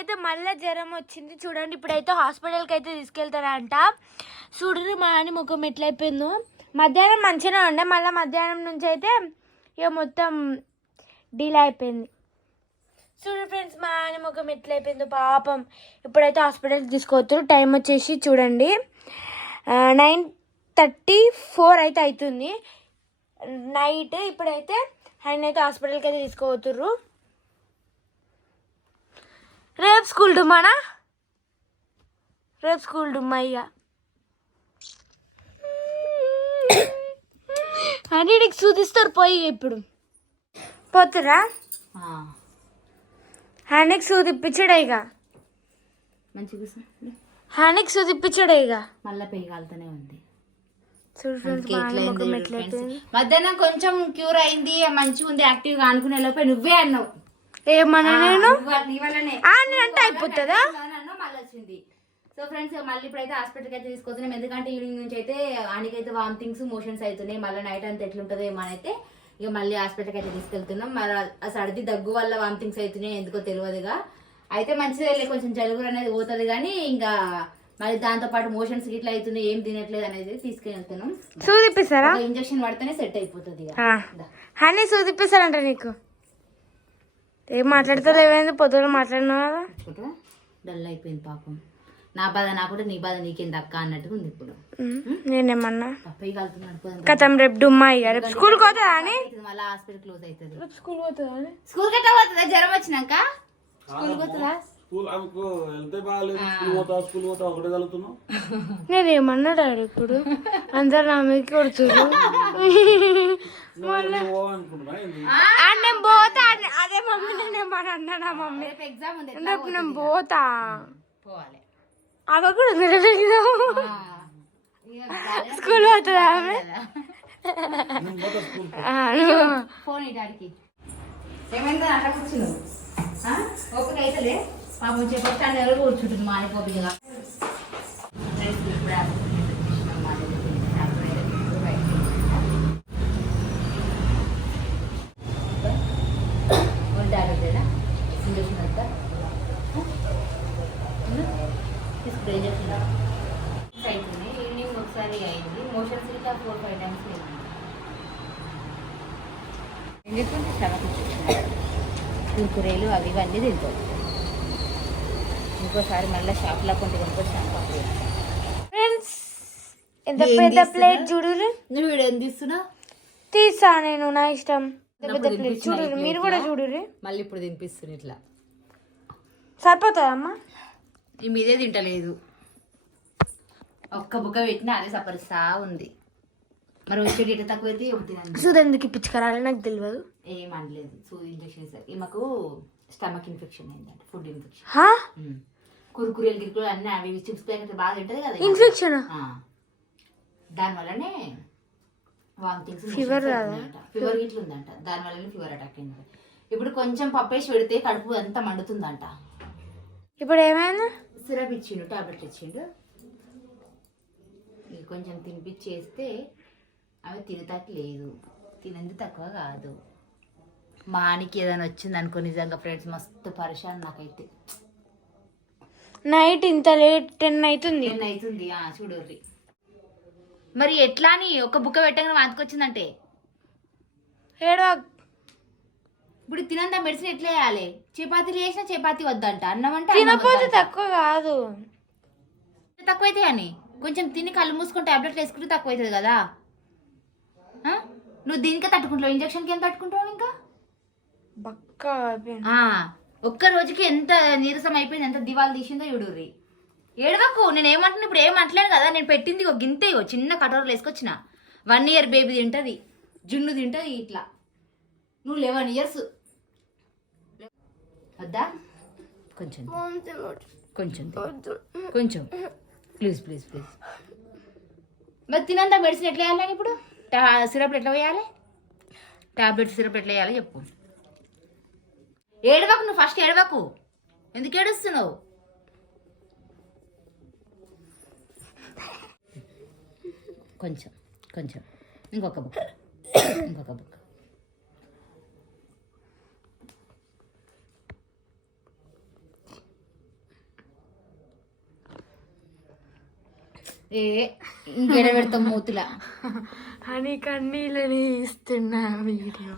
అయితే మళ్ళీ జ్వరం వచ్చింది చూడండి. ఇప్పుడైతే హాస్పిటల్కి అయితే తీసుకెళ్తారంట. చూడండి మా అని ముఖం ఎట్లయిపోయిందో. మధ్యాహ్నం మంచిగా ఉండే, మళ్ళీ మధ్యాహ్నం నుంచి అయితే ఇక మొత్తం డీల్ అయిపోయింది. చూడండి ఫ్రెండ్స్ మా అని ముఖం ఎట్లయిపోయిందో పాపం. ఇప్పుడైతే హాస్పిటల్కి తీసుకోవచ్చారు. టైం వచ్చేసి చూడండి 9:34 అయితే అవుతుంది నైట్. ఇప్పుడైతే ఆయన అయితే హాస్పిటల్కి అయితే తీసుకోవచ్చుర్రు. రేపు స్కూల్ డుమ్మానా? రేపు స్కూల్ డుమ్మా ఇక. అన్నిటికి చూదిస్తారు పోయి. ఇప్పుడు పోతురా హ్యాండ్కి సూదిప్పించాడే ఇక. మంచిగా హ్యాండ్కి సూదిప్పించాడే ఇక. మళ్ళీ పెయ్యాలతోనే ఉంది. మధ్యాహ్నం కొంచెం క్యూర్ అయింది, మంచిగా ఉంది, యాక్టివ్గా అనుకునే లోపే నువ్వే అన్నావు. ఏమన్నా నేను అంటే అయిపోతుందా? మళ్ళీ వచ్చింది. సో ఫ్రెండ్స్ మళ్ళీ ఇప్పుడైతే హాస్పిటల్కి అయితే తీసుకొస్తున్నాం. ఎందుకంటే ఈవినింగ్ నుంచి అయితే ఆయనకైతే వామిటింగ్స్ మోషన్స్ అవుతున్నాయి. మళ్ళీ నైట్ అంతా ఎట్లుంటుందో ఏమనైతే ఇక మళ్ళీ హాస్పిటల్కి అయితే తీసుకెళ్తున్నాం. మరి ఆ సర్ది దగ్గు వల్ల వామిటింగ్స్ అవుతున్నాయి ఎందుకో తెలియదుగా. అయితే మంచిదే, కొంచెం జలుబు అనేది పోతుంది కానీ ఇంకా మరి దాంతో పాటు మోషన్స్ ఇట్లా అవుతున్నాయి, ఏం తినట్లేదు అనేది తీసుకెళ్తున్నాం. సూదిప్పిస్తారా? ఇంజక్షన్ పడితేనే సెట్ అయిపోతుంది. హనీ సూదిప్పిస్తారంట నీకు. ఏం మాట్లాడుతుంది? ఏమైంది పొద్దున మాట్లాడినా కదా. డల్ అయిపోయింది పాపం. నా బాధ నాకుంటే నీ బాధ నీకేం దక్క అన్నట్టుగా ఉంది ఇప్పుడు. నేనేమన్నా కథం రేపు డుమ్మా ఇక. రేపు స్కూల్ పోతుందా అని మళ్ళీ హాస్పిటల్ క్లోజ్ అవుతుంది. రేపు స్కూల్ పోతుందా? స్కూల్ గట్లా పోతుందా? జ్వరం వచ్చినాక స్కూల్ పోతుందా? నేనేమన్నా డాడీ ఇప్పుడు అందరు నా మీద కొడుతురు. నేను పోతా. అదే మమ్మీ నేనేమన్నా అన్నా మమ్మీ రేపు నేను పోతా. అవ కూడా స్కూల్ పోతుందా ఆమె? ఓపిక అయితే పాపం చెప్పాను ఎవరు కూర్చుంటుంది మానిపోపిగా. ఇంజక్షన్ అంతా అవుతుంది. ఈవినింగ్ ఒకసారి అయింది మోషన్స్ ఇంకా 4-5 times అయింది. ఏం చెప్తుంది కుర్కురేలు అవి ఇవన్నీ తింటాం. ఇంకోసారి మళ్ళీ షాప్లో కొంటే కొనుక్కొచ్చాను. ఫ్రెండ్స్ ఎంత పెద్ద ప్లేట్ చూడు. నువ్వు వీడియో ఏం తీస్తున్నా? తీసా నేను, నా ఇష్టం. పెద్ద ప్లేట్ చూడు, మీరు కూడా చూడు. మళ్ళీ ఇప్పుడు తినిపిస్తుంది ఇట్లా. సరిపోతుందా అమ్మా? ఈ మీదే తింటలేదు. ఒక్క బుక్క పెట్టినా అదే సపరిస్తా ఉంది. మరి వచ్చేటి ఎట్లా తక్కువ అయితే సూది ఎందుకు ఇప్పించుకరాలి నాకు తెలియదు. ఏం అనలేదు. సూది ఇంజక్షన్ ఈమెకు స్టమక్ ఇన్ఫెక్షన్ అయిందంట, ఫుడ్ ఇన్ఫెక్షన్. కురుకురేలు గిరుకులు అన్నీ అవి చిప్స్ ప్యాకెట్ బాగా తింటది కదా ఇన్ఫెక్షన్. దానివల్లనే వామిటింగ్స్, ఫీవర్ ఇట్లా ఉందంట. దానివల్లనే ఫీవర్ అటాక్ అయింది. ఇప్పుడు కొంచెం పప్పేసి పెడితే కడుపు అంతా మండుతుందంట. ఇప్పుడు ఏమైంది? సిరప్ ఇచ్చిండు, టాబ్లెట్ ఇచ్చిండు. కొంచెం తినిపించేస్తే అవి తినతట్లేదు. తినంది తక్కువ కాదు. మానికి ఏదైనా వచ్చింది అనుకో నిజంగా ఫ్రెండ్స్ మస్తు పరిశాన్ నాకైతే. నైట్ ఇంత లేట్ 10 అవుతుంది. చూడర్రి మరి ఎట్లా అని ఒక బుక్క పెట్టగానే వాంతికొచ్చిందంటే ఏడో. ఇప్పుడు తినంత మెడిసిన్ ఎట్లా వేయాలి? చపాతీలు చేసినా చపాతీ వద్దంట, అన్నం అంటే తినకపోతే తక్కువ కాదు. తక్కువైతే అని కొంచెం తిని కళ్ళు మూసుకొని టాబ్లెట్లు వేసుకుంటే తక్కువ అవుతుంది కదా. నువ్వు దీనికే తట్టుకుంటావు, ఇంజక్షన్కి ఏం తట్టుకుంటావు? ఇంకా ఒక్క రోజుకి ఎంత నీరసం అయిపోయింది, ఎంత దివాలు తీసిందో చూడుర్రి. ఏడవకు, నేను ఏమంటున్నా ఇప్పుడు ఏమంటలేను కదా. నేను పెట్టింది ఒక గింతే చిన్న కటోరలు వేసుకొచ్చిన. 1 year బేబీ తింటది, జున్ను తింటది ఇట్లా. నువ్వు 11 years వద్దా? కొంచెం కొంచెం కొంచెం ప్లీజ్ ప్లీజ్ ప్లీజ్. మరి తినంత మెడిసిన్ ఎట్లా వేయాలని ఇప్పుడు? సిరప్ ఎట్లా వేయాలి? టాబ్లెట్ సిరప్ ఎట్లా వేయాలి చెప్పు. ఏడవకు, నువ్వు ఫస్ట్ ఏడవకు. ఎందుకు ఏడుస్తున్నావు? కొంచెం కొంచెం ఇంకొక బుక్, ఇంకొక బుక్. ఏ ఇంకేడ పెడతాం మూతుల అని కన్నీళ్ళని ఇస్తున్నా వీడియో.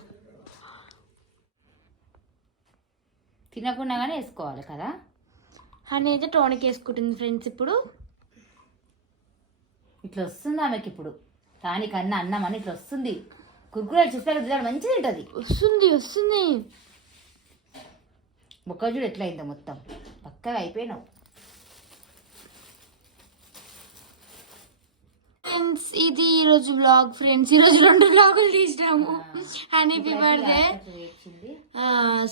తినకుండా కానీ వేసుకోవాలి కదా. అని అయితే టోనిక్ వేసుకుంటుంది ఫ్రెండ్స్. ఇప్పుడు ఇట్లా వస్తుంది ఆమెకి ఇప్పుడు టానిక్ అన్నం అని ఇట్లా వస్తుంది. కుర్కురేలు చూస్తే మంచిగా తింటుంది. వస్తుంది బొక్క చూడు ఎట్లా అయిందో మొత్తం పక్కగా అయిపోయినావు. ఫ్రెండ్స్ ఇది ఈరోజు బ్లాగ్ ఫ్రెండ్స్. ఈరోజు 2 బ్లాగులు తీసినాము. హనీకి బర్త్డే.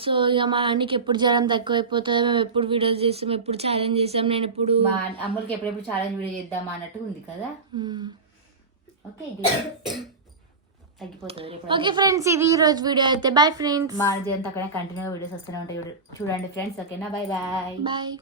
సో ఇక మా హనీకి ఎప్పుడు జ్వరం తక్కువ అయిపోతుందో, మేము ఎప్పుడు వీడియోస్ చేస్తాం, ఎప్పుడు ఛాలెంజ్ చేస్తాం. నేను ఇప్పుడు మా అమ్మకి ఎప్పుడెప్పుడు ఛాలెంజ్ వీడియో చేద్దామా అన్నట్టు ఉంది కదా. ఓకే తగ్గిపోతుంది. ఓకే ఫ్రెండ్స్ ఇది ఈరోజు వీడియో అయితే. Bye friends. మా అంతా కంటిన్యూగా వీడియోస్ వస్తూనే ఉంటాయి చూడండి ఫ్రెండ్స్. ఓకేనా, బాయ్ బాయ్. బాయ్.